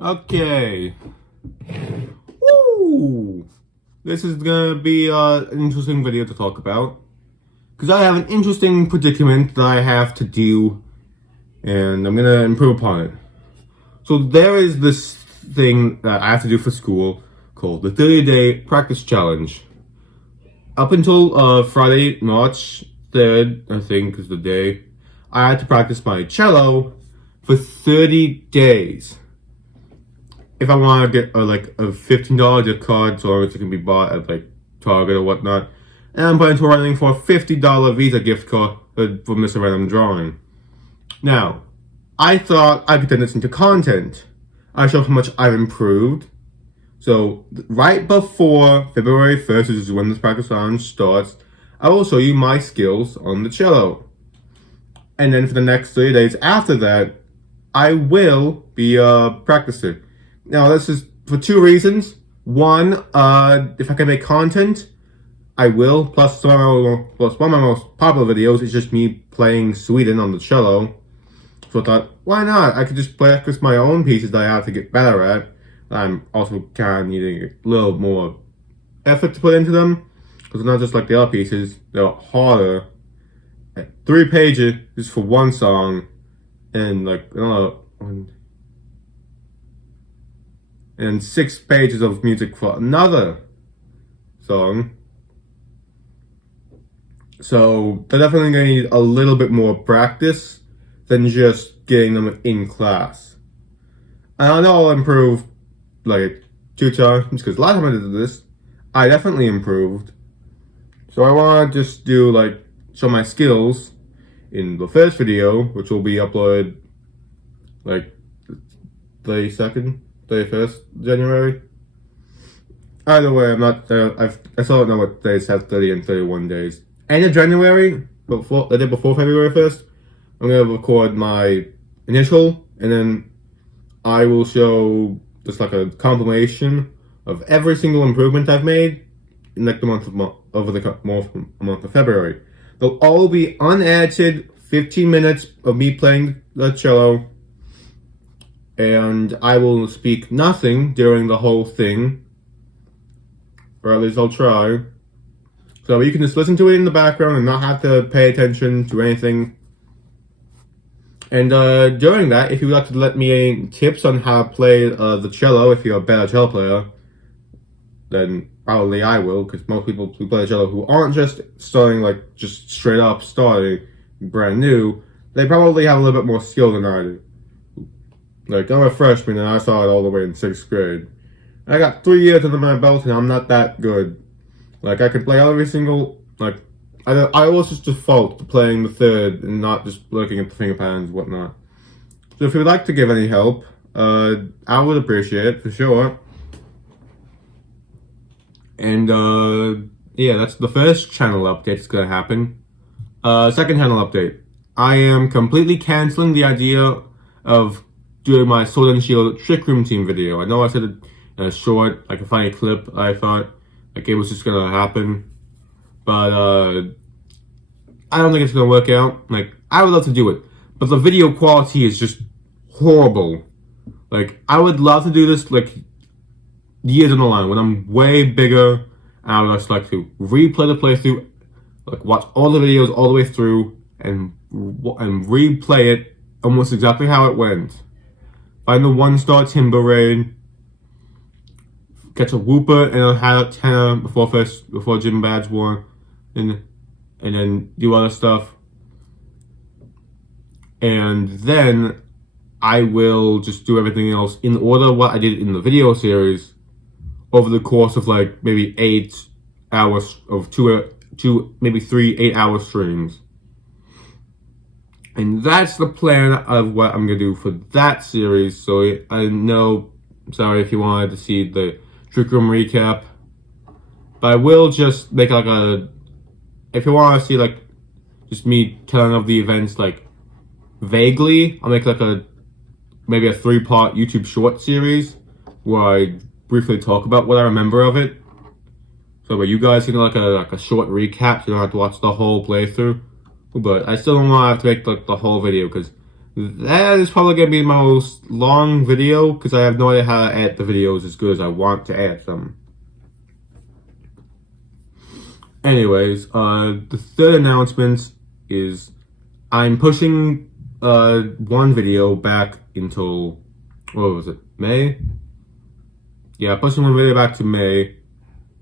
Okay. Woo! This is gonna be an interesting video to talk about. Because I have an interesting predicament that I have to do, and I'm gonna improve upon it. So there is this thing that I have to do for school called the 30-day practice challenge. Up until Friday, March 3rd, I think is the day, I had to practice my cello for 30 days. If I want to get a $15 gift card, so it can be bought at like Target or whatnot, and I'm planning to running for a $50 Visa gift card for Mr. Random Drawing. Now, I thought I could turn this into content. I show how much I've improved. So right before February 1st, which is when this practice round starts, I will show you my skills on the cello. And then for the next 30 days after that, I will be practicing. Now, this is for two reasons. One, if I can make content, I will. Plus, one of my most popular videos is just me playing Sweden on the cello. So I thought, why not? I could just practice my own pieces that I have to get better at. I'm also kind of needing a little more effort to put into them. Because they're not just like the other pieces. They're harder. 3 pages just for one song. And like, and 6 pages of music for another song. So they're definitely going to need a little bit more practice than just getting them in class. And I know I'll improve like 2 times, because last time I did this, I definitely improved. So I want to just do show my skills in the first video, which will be uploaded like 32nd, 31st January. Either way, I'm not. I still don't know what days have 30 and 31 days. End of January, the day before February 1st, I'm gonna record my initial, and then I will show just like a compilation of every single improvement I've made in like the month of February. They'll all be unedited, 15 minutes of me playing the cello, and I will speak nothing during the whole thing, or at least I'll try. So you can just listen to it in the background and not have to pay attention to anything. And during that, if you'd like to let me any tips on how to play the cello, if you're a better cello player, then probably I will, because most people who play the cello who aren't just starting, just straight up starting brand new, they probably have a little bit more skill than I do. Like, I'm a freshman and I started all the way in 6th grade. I got 3 years under my belt and I'm not that good. Like, I could play every single, I always just default to playing the third and not just looking at the finger patterns and whatnot. So if you would like to give any help, I would appreciate it for sure. And yeah, that's the first channel update that's gonna happen. Second channel update. I am completely canceling the idea of doing my Sword and Shield Trick Room Team video. I know I said it in a short, a funny clip, I thought it was just gonna happen. But I don't think it's gonna work out. I would love to do it, but the video quality is just horrible. I would love to do this years on the line when I'm way bigger, and I would just like to replay the playthrough, watch all the videos all the way through, and replay it almost exactly how it went. Find the 1-star Timber Raid, catch a Wooper and a Hat tenor before Gym Badge 1, and then do other stuff. And then I will just do everything else in order what I did in the video series over the course of maybe 8 hours of maybe 3 8-hour streams. And that's the plan of what I'm gonna do for that series. So I know, sorry if you wanted to see the Trick Room recap, but I will just make if you want to see just me telling of the events vaguely, I'll make maybe a 3-part YouTube short series where I briefly talk about what I remember of it. So where you guys can a short recap, so you don't have to watch the whole playthrough. But I still don't want to have to make the whole video, because that is probably gonna be my most long video because I have no idea how to edit the videos as good as I want to edit them. Anyways, the third announcement is I'm pushing one video back until, what was it, May? Yeah, pushing one video back to May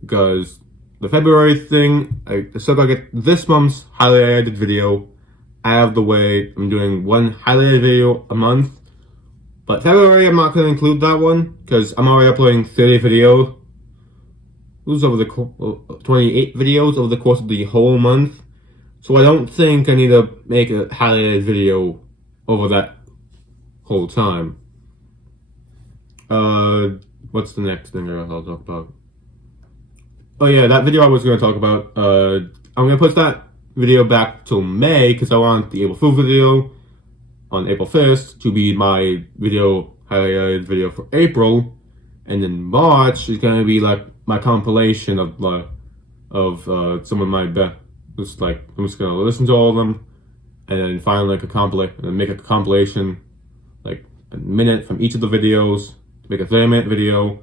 because the February thing, I still gotta get this month's highly edited video out of the way. I'm doing one highlighted video a month, but February I'm not going to include that one because I'm already uploading 30 videos over the 28 videos over the course of the whole month, so I don't think I need to make a highlighted video over that whole time. What's the next thing I'll talk about? Oh yeah, that video I was going to talk about, I'm going to put that video back till May because I want the April Fool video on April 1st to be my video highlighted video for April, and then March is gonna be like my compilation of some of my best. Just like I'm just gonna listen to all of them, and then find like a compilation and make a compilation like a minute from each of the videos to make a 30-minute video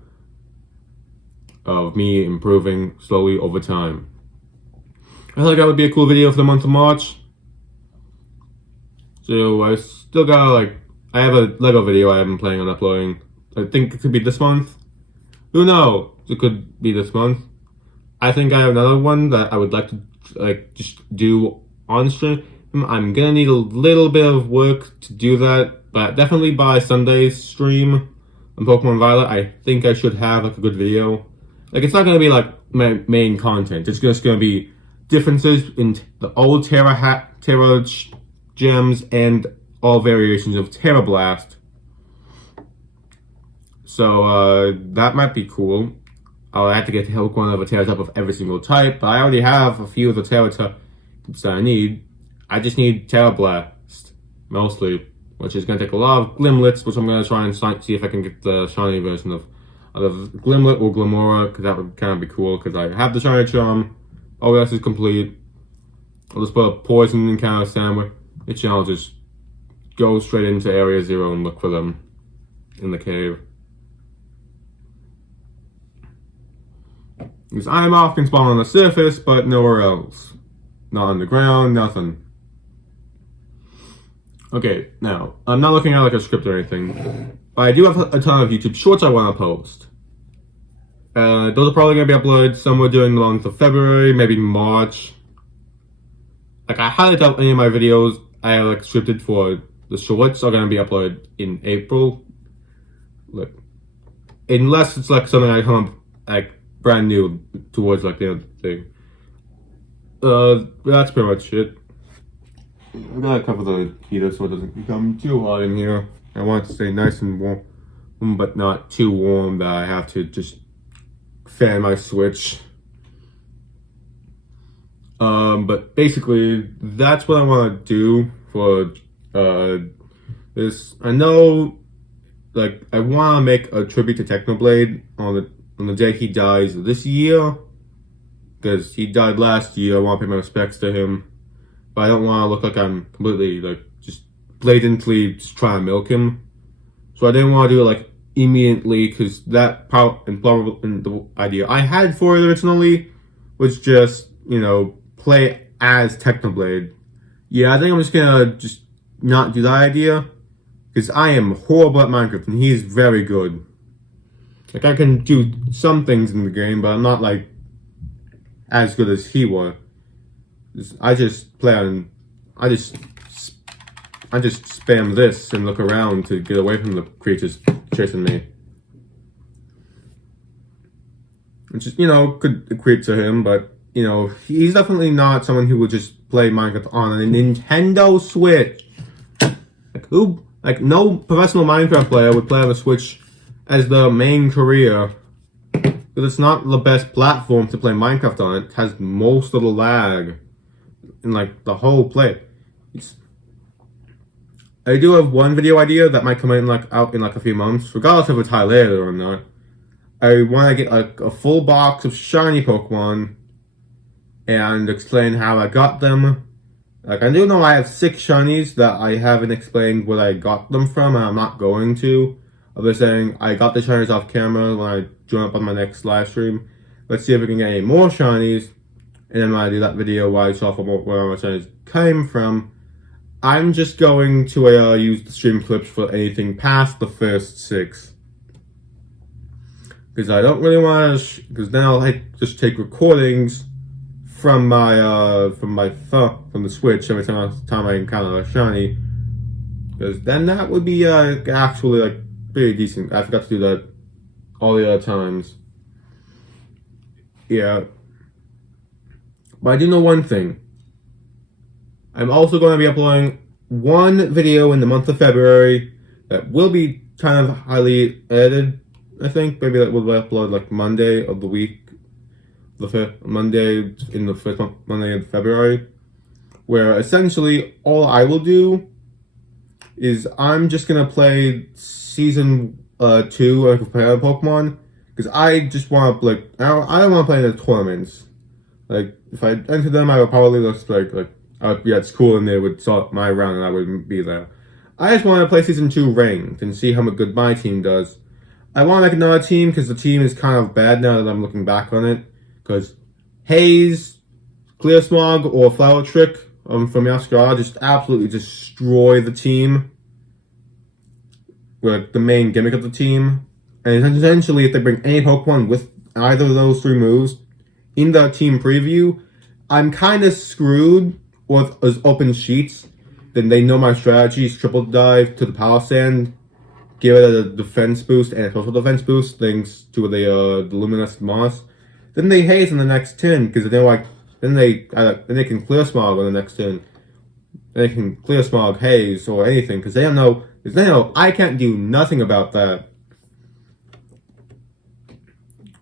of me improving slowly over time. I feel like that would be a cool video for the month of March. So I still got I have a Lego video I have been planning on uploading. I think it could be this month. Who knows? It could be this month. I think I have another one that I would like to just do on stream. I'm gonna need a little bit of work to do that, but definitely by Sunday's stream on Pokemon Violet, I think I should have a good video. It's not gonna be my main content. It's just gonna be differences in the old Terra gems and all variations of Terra Blast. So that might be cool. I'll have to get hook one of the Terra type of every single type, but I already have a few of the Terra types that I need. I just need Terra Blast mostly, which is gonna take a lot of Glimlets, which I'm gonna try and see if I can get the shiny version of either Glimlet or Glimora, because that would kind of be cool. Because I have the shiny charm. All else is complete. I'll just put a poison encounter sandwich. And I'll just go straight into Area 0 and look for them in the cave. Because I'm often spawn on the surface, but nowhere else. Not on the ground, nothing. Okay, now, I'm not looking at a script or anything, but I do have a ton of YouTube shorts I want to post. Those are probably going to be uploaded somewhere during the month of February, maybe March. I highly doubt any of my videos I have scripted for the shorts are going to be uploaded in April. Unless it's something I come up brand new towards the end of the thing. That's pretty much it. I'm gonna cover the heater so it doesn't become too hot in here. I want it to stay nice and warm, but not too warm that I have to just fan my Switch. But basically, that's what I want to do for this. I know, I want to make a tribute to Technoblade on the day he dies this year, because he died last year. I want to pay my respects to him, but I don't want to look like I'm completely just blatantly just trying to milk him. So I didn't want to do it immediately, because that probably the idea I had for it originally was just play as Technoblade. Yeah, I think I'm just gonna not do that idea, because I am horrible at Minecraft and he's very good. I can do some things in the game, but I'm not as good as he was. I just play on, I just spam this and look around to get away from the creatures chasing me. Which is, could equate to him, but he's definitely not someone who would just play Minecraft on a Nintendo Switch. No professional Minecraft player would play on a Switch as the main career. Because it's not the best platform to play Minecraft on. It has most of the lag in the whole play. I do have one video idea that might come in out in a few months, regardless if it's highlighted or not. I want to get a full box of shiny Pokemon and explain how I got them, Like, I do know I have 6 shinies that I haven't explained where I got them from, and I'm not going to. I'll be saying I got the shinies off camera when I join up on my next live stream. Let's see if we can get any more shinies. And then when I do that video where I saw from where my shinies came from, I'm just going to use the stream clips for anything past the first 6. Because I don't really want to, because then I'll just take recordings from my phone, from the Switch every time I encounter a shiny. Because then that would be actually like pretty decent. I forgot to do that all the other times. Yeah. But I do know one thing. I'm also going to be uploading one video in the month of February that will be kind of highly edited, I think. Maybe that will upload like Monday of the week, Monday in the first Monday of February, where essentially all I will do is I'm just going to play Season 2 of Pokemon, because I just want to, like, I don't want to play in the tournaments. Like, if I enter them, I would probably just, like I would be at school and they would start my round and I wouldn't be there. I just want to play Season 2 ranked and see how good my team does. I want to make another team because the team is kind of bad now that I'm looking back on it. Because Haze, Clear Smog, or Flower Trick from Yaskar just absolutely destroy the team. Like, the main gimmick of the team. And essentially, if they bring any Pokemon with either of those 3 moves in the team preview, I'm kind of screwed with as open sheets. Then they know my strategy is triple dive to the Power Sand, give it a defense boost and a social defense boost thanks to the Luminous Moss. Then they haze on the next turn because they're like, then they can Clear Smog on the next turn. They can Clear Smog, haze, or anything because they don't know. Because they know I can't do nothing about that.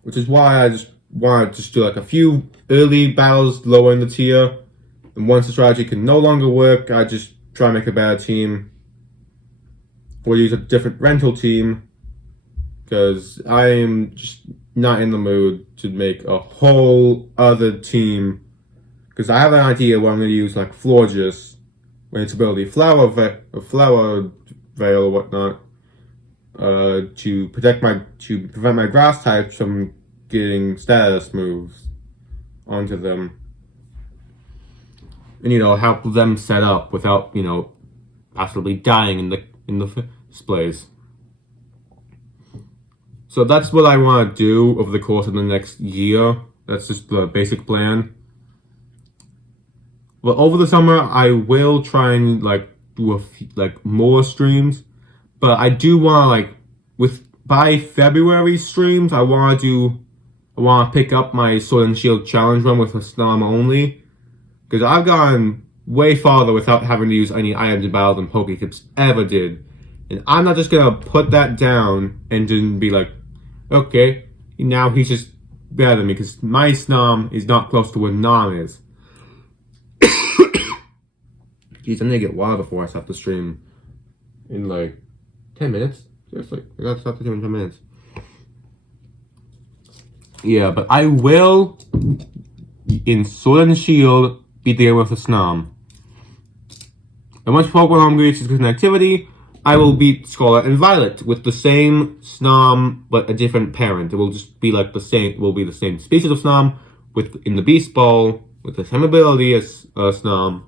Which is why I just want to just do like a few early battles lower in the tier. And once the strategy can no longer work, I just try and make a better team. Or use a different rental team. Because I am just not in the mood to make a whole other team. Because I have an idea where I'm going to use like Florges, when its ability Flower Veil or whatnot, to prevent my grass types from getting status moves onto them. And help them set up without, possibly dying in the first place. So that's what I want to do over the course of the next year. That's just the basic plan. But over the summer, I will try and do more streams. But I do want to by February streams, I want to pick up my Sword and Shield challenge run with a Snom only. Because I've gone way farther without having to use any items in battle than Poketips ever did. And I'm not just going to put that down and then be like, okay, now he's just better than me. Because my Snom is not close to where Nom is. Jeez, I'm going to get water before I stop the stream in 10 minutes. Seriously, I got to stop the stream in 10 minutes. Yeah, but I will, in Sword and Shield, beat the game with a Snom. And once Pokemon Home reaches connectivity, I will beat Scarlet and Violet with the same Snom, but a different parent. It will just be the same. It will be the same species of Snom in the Beast Ball with the same ability as Snom,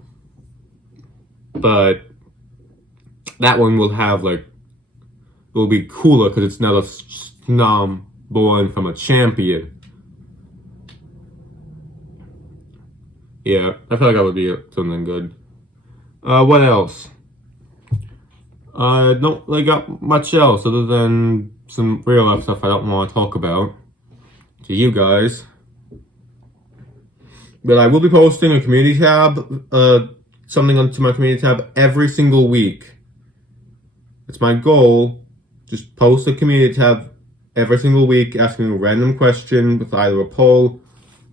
but that one will have it will be cooler because it's not a Snom born from a champion. Yeah, I feel like that would be something good. What else? I don't really got much else other than some real life stuff I don't want to talk about to you guys. But I will be posting a community tab, something onto my community tab every single week. It's my goal. Just post a community tab every single week asking a random question with either a poll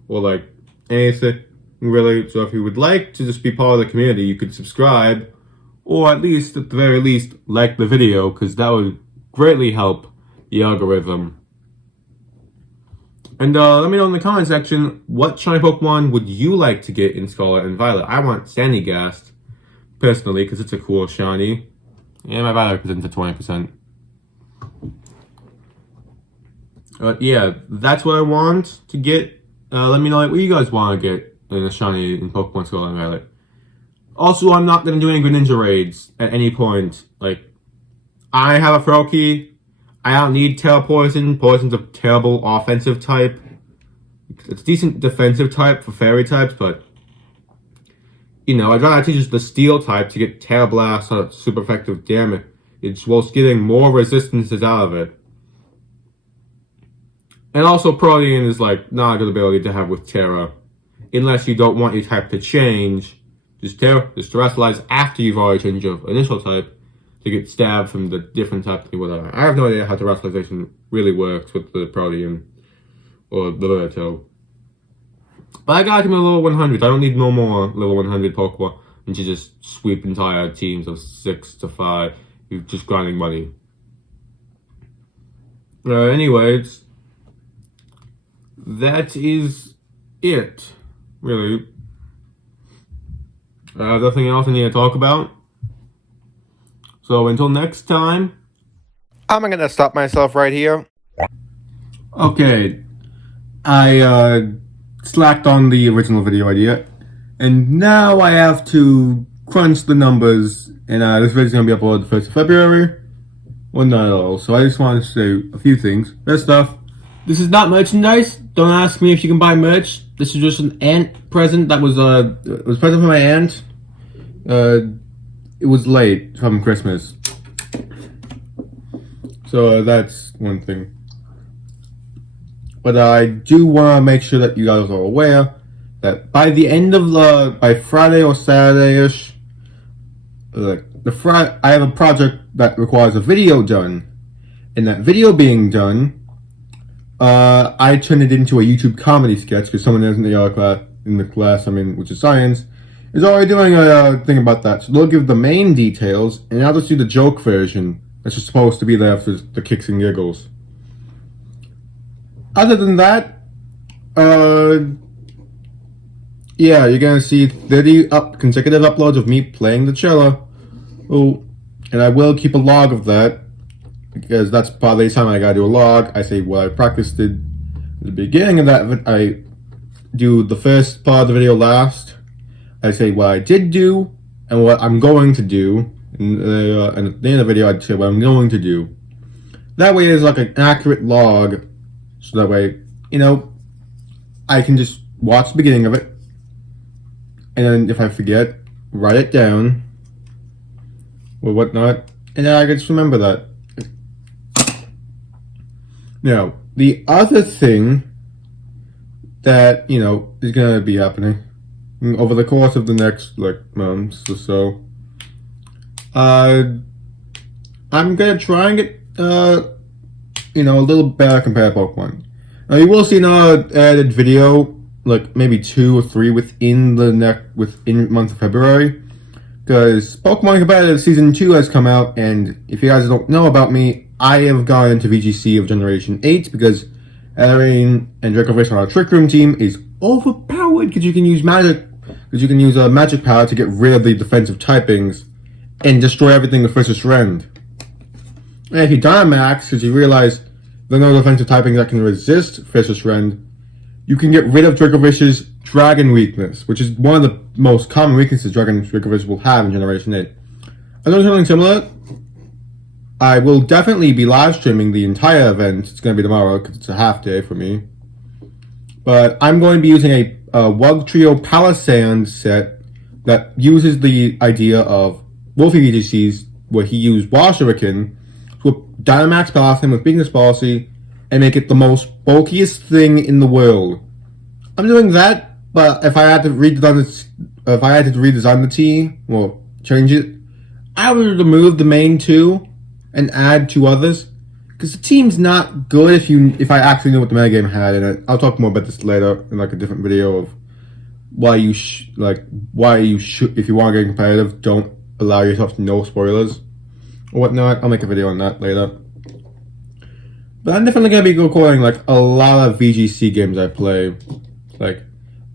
or anything. Really, so if you would like to just be part of the community, you could subscribe, or at the very least, like the video, because that would greatly help the algorithm. And let me know in the comment section, what shiny Pokemon would you like to get in Scarlet and Violet? I want Sandygast, personally, because it's a cool shiny. And my Violet represents a 20%. Yeah, that's what I want to get. Let me know what you guys want to get in a shiny in Pokemon Scarlet and Violet. Also, I'm not going to do any Greninja raids at any point. Like, I have a Froakie. I don't need Tail Poison. Poison's a terrible offensive type. It's a decent defensive type for fairy types, but you know, I'd rather teach the Steel type to get Tail Blast on super effective damage. It's whilst getting more resistances out of it. And also, Protean is like not a good ability to have with Terra, unless you don't want your type to change. Just Terrestrialize after you've already changed your initial type, to get stabbed from the different types of whatever. I have no idea how terrestrialization really works with the Protean or the Lilito. But I got him a level 100. I don't need no more level 100 Pokemon and to just sweep entire teams of 6 to 5. You're just grinding money. Anyways, that is it, really. Nothing else I need to talk about. So until next time, I'm gonna stop myself right here. Okay, I slacked on the original video idea, and now I have to crunch the numbers, and this video's gonna be uploaded the 1st of February. Well, not at all, so I just wanted to say a few things. First off, this is not merchandise. Don't ask me if you can buy merch. This is just an aunt present that was present for my aunt. It was late from Christmas. So that's one thing. But I do want to make sure that you guys are aware that by the end of by Friday or Saturday-ish, I have a project that requires a video done. And that video being done, I turned it into a YouTube comedy sketch because someone in the class I'm in, which is science, is already doing a thing about that. So they'll give the main details, and I'll just do the joke version that's just supposed to be there for the kicks and giggles. Other than that, yeah, you're gonna see 30 consecutive uploads of me playing the cello. Oh, and I will keep a log of that, because that's part of the time I gotta do a log. I say what I practiced at the beginning of that. I do the first part of the video last. I say what I did do and what I'm going to do, and at the end of the video I'd say what I'm going to do. That way it's like an accurate log, so that way, you know, I can just watch the beginning of it, and then if I forget, write it down, or whatnot, and then I can just remember that. Now, the other thing that, you know, is going to be happening over the course of the next, months or so, I'm going to try and get, you know, a little better compared to Pokemon. Now, you will see another added video, maybe 2 or 3 within the month of February, because Pokemon Competitive Season 2 has come out, and if you guys don't know about me, I have gone into VGC of Generation 8, because Arain and Dracovish on our Trick Room team is overpowered, because you can use a magic power to get rid of the defensive typings and destroy everything with Fisher's Rend. And if you Dynamax, because you realize there are no defensive typings that can resist Fisher's Rend, you can get rid of Dracovish's Dragon weakness, which is one of the most common weaknesses Dracovish will have in Generation 8. I'm doing something similar. I will definitely be live streaming the entire event. It's going to be tomorrow because it's a half day for me. But I'm going to be using a Wugtrio Palisand set that uses the idea of Wolfie VGCs, where he used Wild Shuriken to Dynamax Palisand with Weakness Policy and make it the most bulkiest thing in the world. I'm doing that, but if I had to redesign the team or change it, I would remove the main 2 and add 2 others, because the team's not good if I actually know what the metagame had in it. I'll talk more about this later in a different video of why you should, if you want to get competitive, don't allow yourself to know spoilers or whatnot. I'll make a video on that later. But I'm definitely gonna be recording like a lot of VGC games I play. Like,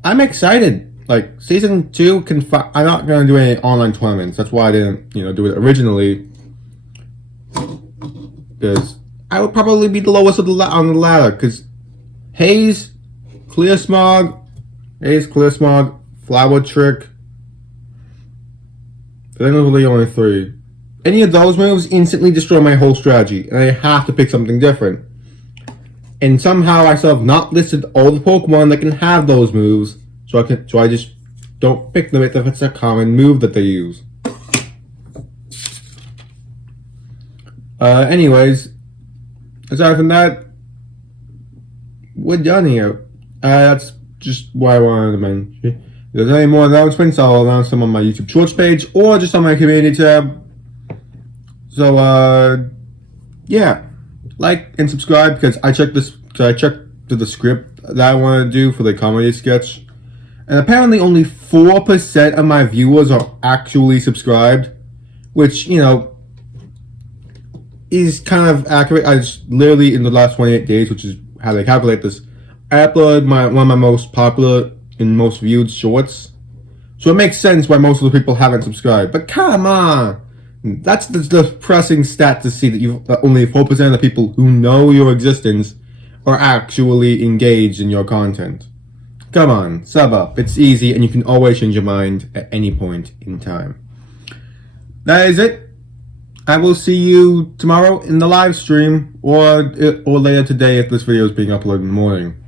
I'm excited. Like, season 2 I'm not gonna do any online tournaments. That's why I didn't, do it originally. Because I would probably be the lowest on the ladder. Because Haze, Clear Smog, Flower Trick. Then there's really only 3. Any of those moves instantly destroy my whole strategy, and I have to pick something different. And somehow I still have not listed all the Pokemon that can have those moves, so I just don't pick them if it's a common move that they use. Anyways, aside from that, we're done here. That's just what I wanted to mention. If there's any more announcements, I'll announce them on my YouTube Shorts page or just on my community tab. So, yeah, like and subscribe because I checked the script that I want to do for the comedy sketch, and apparently only 4% of my viewers are actually subscribed, which is kind of accurate. I just literally in the last 28 days, which is how they calculate this, I uploaded one of my most popular and most viewed shorts, so it makes sense why most of the people haven't subscribed. But come on. That's the depressing stat to see that only 4% of the people who know your existence are actually engaged in your content. Come on, sub up. It's easy and you can always change your mind at any point in time. That is it. I will see you tomorrow in the live stream or later today if this video is being uploaded in the morning.